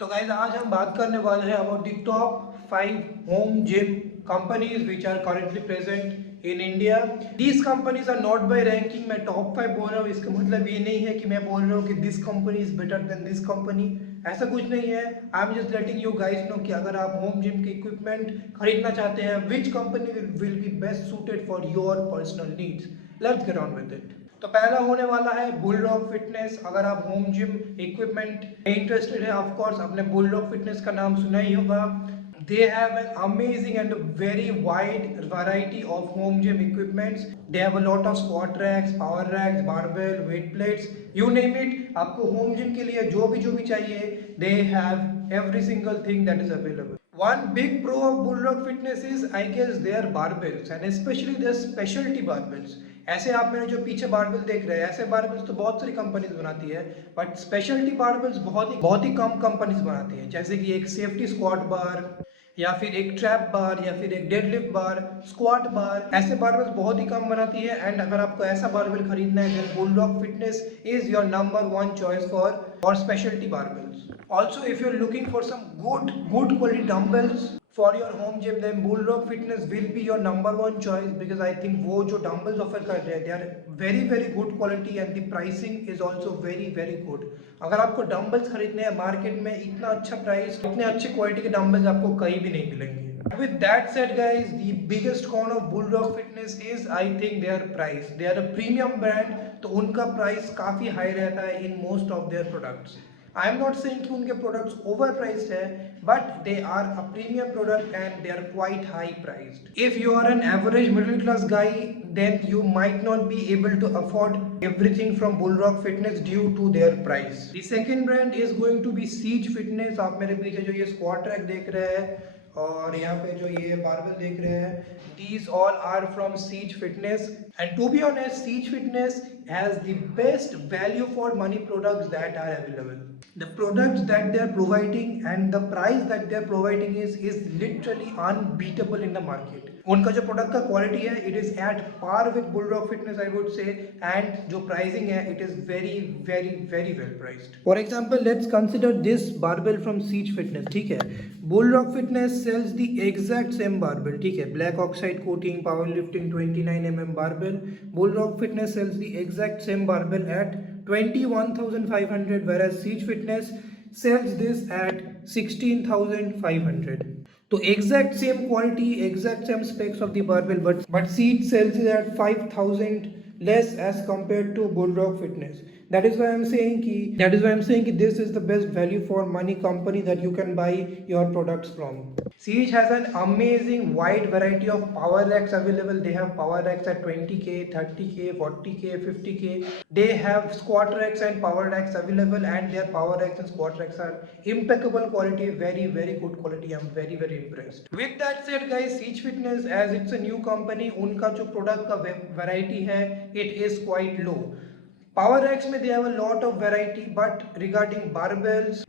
तो गाइज आज हम बात करने वाले हैं about the top 5 home gym companies which are currently present in India. These companies are not by ranking. मैं टॉप 5 बोल रहा हूँ, इसका मतलब ये नहीं है कि मैं बोल रहा हूँ कि this company is better than this company. ऐसा कुछ नहीं है। I am just letting you guys know कि अगर आप होम जिम के इक्विपमेंट खरीदना चाहते हैं, which company will be best suited for your personal needs. Let's get on with it. तो पहला होने वाला है बुलडॉग फिटनेस। अगर आप होम जिम इक्विपमेंट में इंटरेस्टेड है, ऑफ कोर्स आपने बुलडॉग फिटनेस का नाम सुना ही होगा। They have an amazing and a very wide variety of home gym equipments. They have a lot of squat racks, power racks, barbell, weight plates, you name it. आपको home gym के लिए जो भी चाहिए, they have every single thing that is available. One big pro of Bulldog Fitness is, I guess, their barbells and especially their specialty barbells. ऐसे आप मेरे जो पीछे बारबेल देख रहे हैं, ऐसे बारबेल्स तो बहुत सारी कंपनीज बनाती है, बट स्पेशलिटी बारबेल्स बहुत ही कम कंपनीज बनाती है। जैसे कि एक सेफ्टी स्क्वाट बार, या फिर एक ट्रैप बार, या फिर एक डेडलिफ्ट बार, स्क्वाट बार, ऐसे बारबेल्स बहुत ही कम बनाती है। एंड अगर आपको ऐसा बारबेल खरीदना है, then Bulldog Fitness is your number one choice for speciality barbells. Also, if you're looking for some good quality dumbbells for your home gym, then Bulldog Fitness will be your number one choice, because I think वो जो dumbbells offer कर रहे हैं, they are very good quality and the pricing is also very good. अगर आपको dumbbells खरीदने हैं market में, इतना अच्छा प्राइस, इतने अच्छे क्वालिटी के dumbbells आपको कहीं भी नहीं मिलेंगे. With that said, guys, the biggest con of Bulldog Fitness is, I think, their price. They are a premium brand, तो उनका प्राइस काफी हाई रहता है in most of their products. I am not saying कि उनके products overpriced है, but they are a premium product and they are quite high priced. If you are an average middle class guy, then you might not be able to afford everything from Bulldog Fitness due to their price. The second brand is going to be Siege Fitness. आप मेरे पीछे जो ये squat rack देख रहे हैं और यहाँ पे जो ये बारबेल देख रहे हैं, these all are from Siege Fitness. And to be honest, Siege Fitness has the best value for money products that are available. The products that they are providing and the price that they are providing is literally unbeatable in the market. उनका जो product का quality है, it is at par with Bulldog Fitness, I would say. And जो pricing है, it is very well priced. For example, let's consider this barbell from Siege Fitness. ठीक है, Bulldog Fitness sells the exact same barbell. ठीक है, black oxide coating, power lifting 29 mm barbell. Bulldog Fitness sells the exact same barbell at 21,500, whereas Siege Fitness sells this at 16,500. तो exact same quality, exact same specs of the barbell, but Siege sells it at 5,000 less as compared to Bulldog Fitness. That is why I'm saying कि this is the best value for money company that you can buy your products from. Siege has an amazing wide variety of power racks available. They have power racks at 20k, 30k, 40k, 50k. They have squat racks and power racks available, and their power racks and squat racks are impeccable quality, very good quality. I'm very impressed. With that said, guys, Siege Fitness, as it's a new company, उनका जो product का variety है, it is quite low. Power racks में they have a lot of variety, but regarding barbells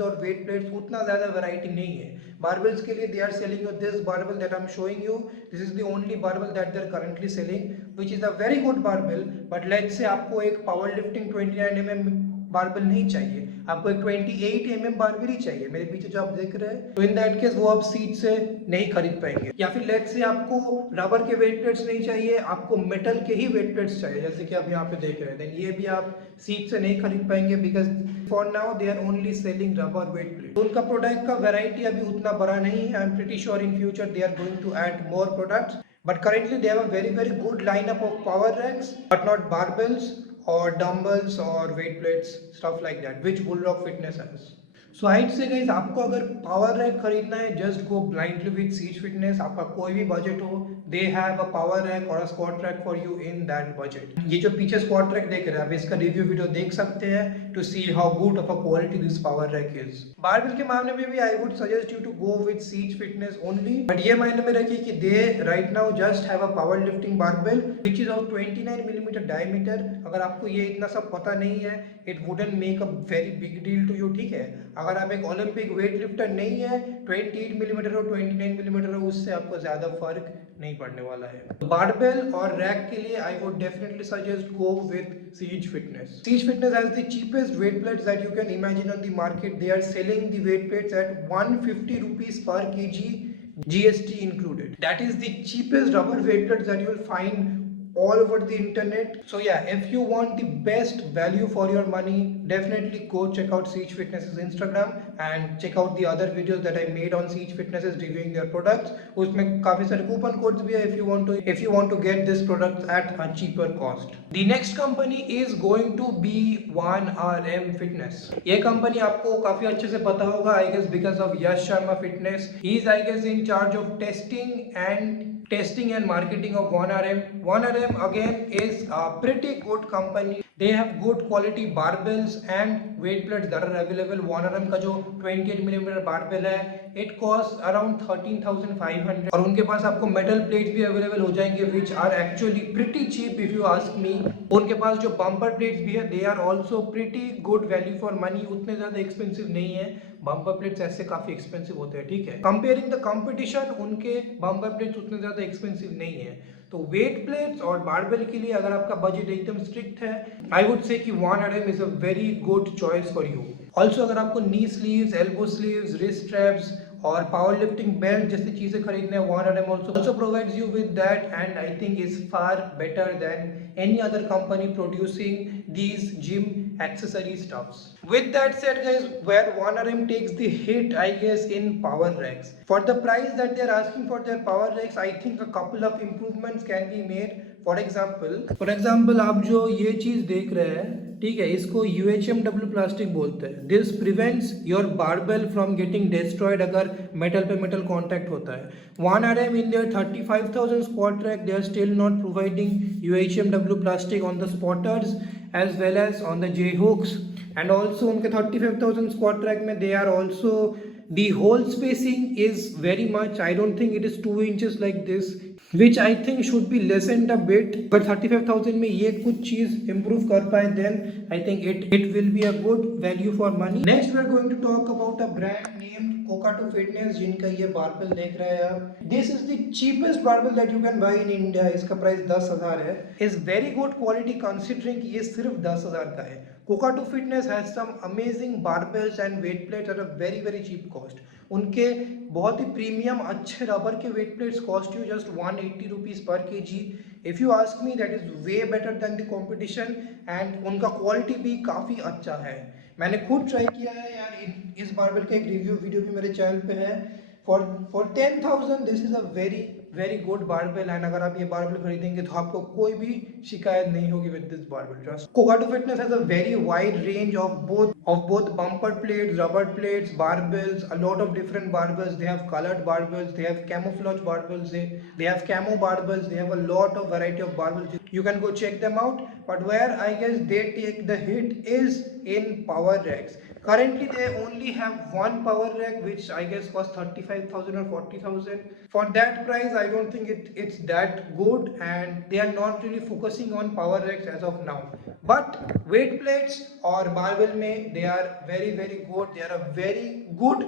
और weight plates उतना ज़्यादा variety नहीं है. Barbells के लिए they are selling you this barbell that I'm showing you. This is the only barbell that they're currently selling, which is a very good barbell. But let's say आपको एक powerlifting 29 mm barbell नहीं चाहिए, आपको एक 28 mm barbell ही चाहिए, मेरे पीछे जो आप देख रहे हैं, तो इन दैट केस वो आप सीट से नहीं खरीद पाएंगे. या फिर लेट्स से आपको रबर के वेट प्लेट्स नहीं चाहिए, आपको मेटल के ही वेट प्लेट्स चाहिए, जैसे कि आप यहाँ पे देख रहे हैं, देन ये भी आप सीट से नहीं खरीद पाएंगे, because for now they are only selling rubber weight plate. तो उनका प्रोडक्ट का वैरायटी अभी उतना बड़ा नहीं है. I am pretty sure in future they are going to add more products, but currently they have a very good lineup of power racks, but not barbells or dumbbells or weight plates, stuff like that, which Bulldog Fitness has. So I'd say guys, आपको अगर power rack खरीदना है, just go blindly with Cees Fitness. आपका कोई भी budget हो, they have a power rack और a squat rack for you in that budget. ये जो पीछे स्क्वाट रैक देख रहे हैं, आप इसका रिव्यू वीडियो देख सकते हैं to see how good of a quality this power rack is. Barbell के मामले में भी I would suggest you to go with Cees Fitness only, but ये माइंड में रखिए कि they right now just have a power lifting barbell which is of 29 mm diameter. अगर आपको ये इतना सब पता नहीं है, it wouldn't make a very big deal to you. ठीक है, अगर आप एक ओलंपिक वेट लिफ्टर नहीं है, 28 mm हो 29 mm हो, उससे आपको ज़्यादा फर्क नहीं पड़ने वाला है। बारबेल और रैक के लिए I would definitely suggest go with Siege Fitness. Siege Fitness has the cheapest weight plates that you can imagine on the market. They are selling the weight plates at 150 rupees per kg, GST included. That is the cheapest rubber weight plates that you will find all over the internet. So yeah, if you want the best value for your money, definitely go check out Siege Fitness's Instagram and check out the other videos that I made on Siege Fitness's reviewing their products. उसमें काफी सारे coupon codes भी है if you want to get this product at a cheaper cost. The next company is going to be 1RM Fitness. ये company आपको काफी अच्छे से पता होगा, I guess because of Yash Sharma Fitness. He is, I guess, in charge of testing and marketing of 1RM. 1RM again is a pretty good company. They have good quality barbells and weight plates that are available. 1RM का जो 28mm barbell है, it costs around 13,500 और उनके पास आपको metal plates भी available हो जाएंगे which are actually pretty cheap if you ask me. उनके पास जो bumper plates भी है, they are also pretty good value for money. उतने ज़्यादा expensive नहीं है. बम्पर प्लेट्स ऐसे काफी एक्सपेंसिव होते हैं, ठीक है। कंपेयरिंग द कंपटीशन, उनके बम्पर प्लेट्स उतने ज्यादा एक्सपेंसिव नहीं है। तो वेट प्लेट्स और बारबेल के लिए अगर आपका बजट एकदम स्ट्रिक्ट है, आई वुड से कि 1RM is a very good choice for you. Also अगर आपको knee sleeves, elbow sleeves, wrist straps और पावर लिफ्टिंग बेल्ट जैसी चीजें खरीदने हैं, 1RM also provides you with that and I think is far better than any other company producing these gym accessory stuffs. With that said guys, where 1RM takes the hit, I guess, in power racks. For the price that they are asking for their power racks, I think a couple of improvements can be made. For example आप जो ये चीज देख रहे हैं, ठीक है, इसको UHMW प्लास्टिक बोलते हैं। This prevents your barbell from getting destroyed अगर मेटल पे मेटल कांटेक्ट होता है। 1RM in their 35,000 squat rack, they are still not providing UHMW plastic on the spotters as well as on the J hooks, and also उनके 35,000 squat rack में they are also, the hole spacing is very much, I don't think it is 2 inches like this, which I think should be lessened a bit. But 35,000 में ये कुछ चीज improve कर पाए, then I think it will be a good value for money. Next we are going to talk about a brand named Coca2 Fitness, जिनका ये barbell देख रहे हैं आप. This is the cheapest barbell that you can buy in India. इसका price 10,000 है. Is very good quality considering कि ये सिर्फ 10,000 का है. Coca2 Fitness has some amazing barbells and weight plates at a very very cheap cost. उनके बहुत ही premium अच्छे रबर के weight plates cost you just 180 rupees per KG. If you ask me, that is way better than the competition and उनका quality भी काफी अच्छा है. मैंने खुद ट्राई किया है यार. इस बारबेल का एक रिव्यू वीडियो भी मेरे चैनल पे है. For 10,000 this is a very very good barbell and अगर आप ये बारबेल खरीदेंगे तो आपको कोई भी शिकायत नहीं होगी with this barbell. Just Coca2 Fitness has a very wide range of both bumper plates, rubber plates, barbells, a lot of different barbells. They have colored barbells, they have camouflage barbells, they have camo barbells, they have a lot of variety of barbells. You can go check them out. But where I guess they take the hit is in power racks. Currently they only have one power rack which I guess costs 35,000 or 40,000. For that price I don't think it's that good, and they are not really focusing on power racks as of now. But weight plates or barbell में they are very very good. They are a very good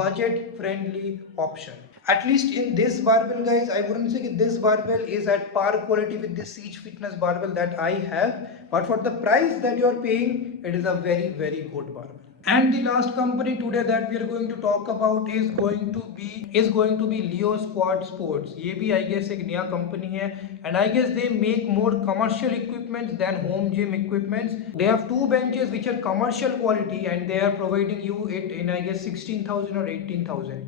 budget friendly option. At least in this barbell guys, I wouldn't say that this barbell is at par quality with the Siege Fitness barbell that I have, but for the price that you are paying, it is a very very good barbell. And the last company today that we are going to talk about is going to be Leo Squad Sports. ये भी I guess एक नया company है, and I guess they make more commercial equipments than home gym equipments. They have 2 benches which are commercial quality and they are providing you it in I guess 16,000 or 18,000.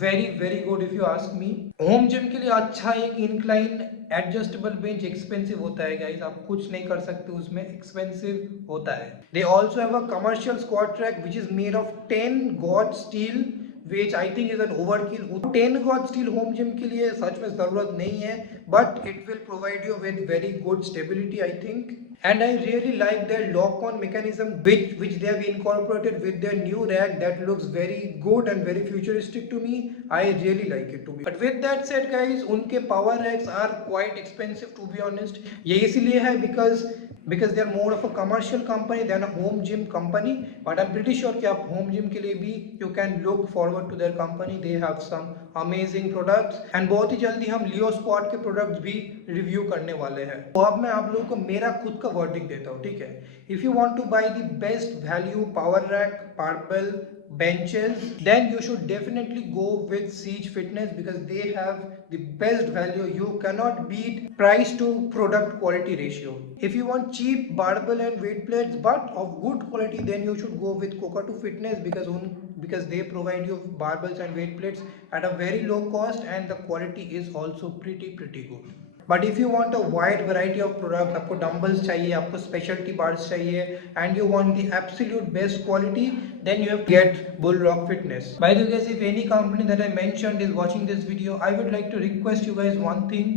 Very very good if you ask me. Home gym के लिए अच्छा एक incline adjustable bench expensive होता है guys, आप कुछ नहीं कर सकते उसमें, एक्सपेंसिव होता है. They also have a commercial squat track which is made of 10 God steel which I think is an overkill. 10 gauge steel home gym के लिए सच में जरूरत नहीं है, but it will provide you with very good stability I think. And I really like their lock-on mechanism which they have incorporated with their new rack. That looks very good and very futuristic to me. I really like it to be. But with that said guys, उनके power racks are quite expensive to be honest. ये इसीलिए है because because they are more of a commercial company than a home gym company. But I'm pretty sure कि आप home gym के लिए भी you can look forward to their company. They have some amazing products and बहुत ही जल्दी हम लियो spot के products भी रिव्यू करने वाले हैं. तो अब मैं आप लोगों को मेरा खुद का वर्डिक्ट देता हूँ, ठीक है. If you want to buy the best value power rack, barbell, benches, then you should definitely go with Siege Fitness because they have the best value. You cannot beat price to product quality ratio. If you want cheap barbell and weight plates but of good quality, then you should go with Coca2 Fitness because they provide you barbells and weight plates at a very low cost and the quality is also pretty good. But if you want a wide variety of product, आपको dumbbells चाहिए, आपको speciality bars चाहिए and you want the absolute best quality, then you have to get Bull Rock Fitness. By the way guys, if any company that I mentioned is watching this video, I would like to request you guys one thing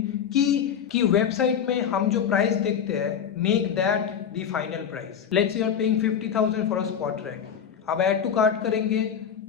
कि website में हम जो price देखते हैं, make that the final price. Let's you are paying 50,000 for a spot rack. अब add to cart करेंगे,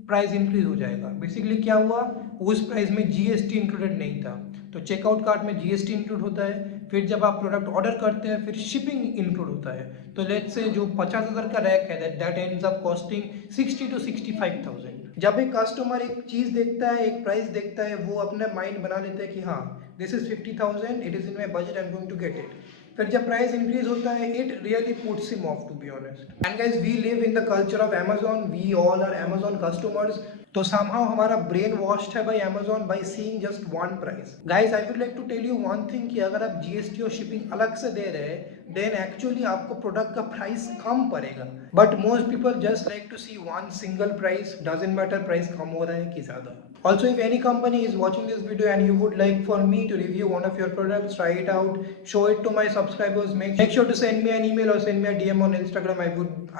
price increase हो जाएगा. बेसिकली क्या हुआ, उस प्राइस में जीएसटी इंक्लूडेड नहीं था. तो चेकआउट कार्ट में जीएसटी इंक्लूड होता है. फिर जब आप प्रोडक्ट ऑर्डर करते हैं फिर शिपिंग इंक्लूड होता है. तो लेट्स से जो 50,000 का रैक है that ends up costing 60 to 65,000. जब एक कस्टमर एक चीज देखता है, एक प्राइस देखता है, वो अपना माइंड बना लेता है कि हाँ this is 50,000, it is in my budget, I am going to get it. फिर जब प्राइस इंक्रीज होता है, it really puts him off, to be honest. And guys, we live in the culture of Amazon, we all are Amazon customers. तो somehow हमारा brainwashed है by Amazon by seeing just one price. Guys, I would like to tell you one thing कि अगर आप GST और shipping अलग से दे रहे हैं, देन एक्चुअली आपको प्रोडक्ट का प्राइस कम पड़ेगा. But most people just like to see one single price, doesn't matter price कम हो रहा है कि ज्यादा. Also, if any company is watching this video and you would like for me to review one of your products, try it out, show it to my subscribers, make sure to send me an email or send me a DM on Instagram.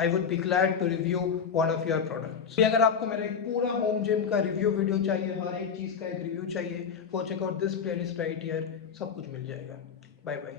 I would be glad to review one of your products. So, अगर आपको मेरा एक पूरा home gym का review video चाहिए, हर एक चीज का एक रिव्यू चाहिए, वो check out this playlist right here, सब कुछ मिल जाएगा. Bye bye.